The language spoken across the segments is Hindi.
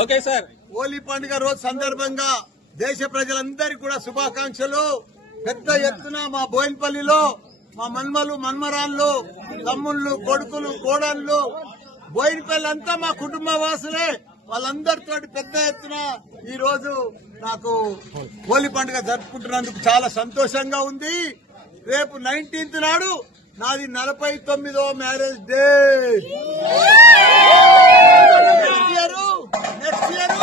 Okay sir. హోలీ పండుగ రోజు సందర్భంగా దేశ ప్రజలందరికీ కూడా శుభాకాంక్షలు. పెద్ద ఎత్తున మా బోయినపల్లిలో మా మన్మలు మన్మరాళ్ళు తమ్ముళ్ళు కొడుకులు కోడళ్ళు బోయినపల్లి అంతా మా కుటుంబ వాసులే వాళ్ళందరితో పెద్ద ఎత్తున ఈ రోజు నాకు హోలీ పండుగ జరుపుకుంటున్నందుకు చాలా సంతోషంగా ఉంది. రేపు నైన్టీన్త్ నాడు నాది నలభై తొమ్మిదో marriage day. Next year next year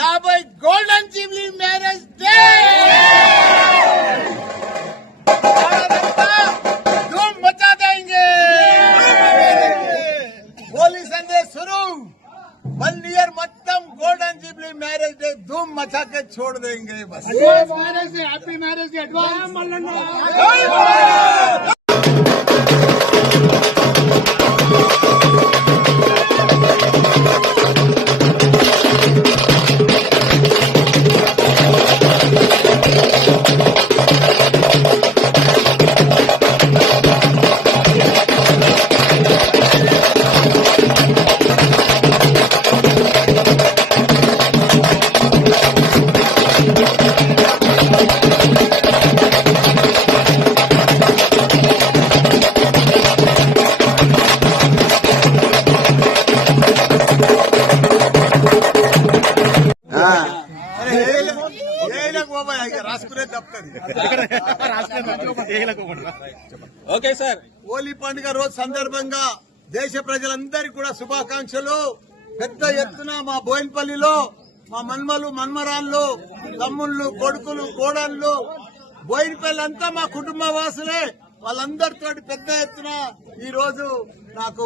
యాభై. Golden jubilee marriage day. धूम मचा देंगे होली संडे शुरू वन ईयर मतलब गोल्डन जुबली मैरिज डे धूम मचा के छोड़ देंगे बस marriage happy marriage advance okay sir. Holi పండుగ రోజు సందర్భంగా దేశ ప్రజలందరికీ కూడా శుభాకాంక్షలు. పెద్ద ఎత్తున మా బోయినపల్లిలో మా మన్మలు మన్మరాళ్ళు తమ్ముళ్ళు కొడుకులు కోడళ్ళు బోయినపల్లి అంతా మా కుటుంబ వాసులే వాళ్ళందరితో పెద్ద ఎత్తున ఈ రోజు నాకు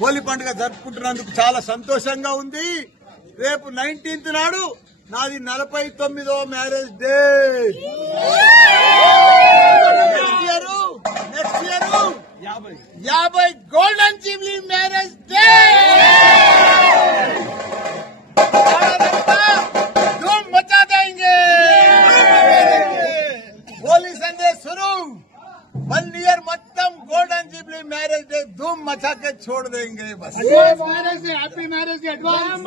హోలీ పండుగ జరుపుకుంటున్నందుకు చాలా సంతోషంగా ఉంది. రేపు నైన్టీన్త్ నాడు నాది నలభై తొమ్మిదో marriage day. Next year next year యాభై. Golden jubilee marriage day. One year मतलब गोल्डन जुबली मैरिज डे धूम मचा के छोड़ देंगे बस मैरिज हैप्पी मैरेज एडवांस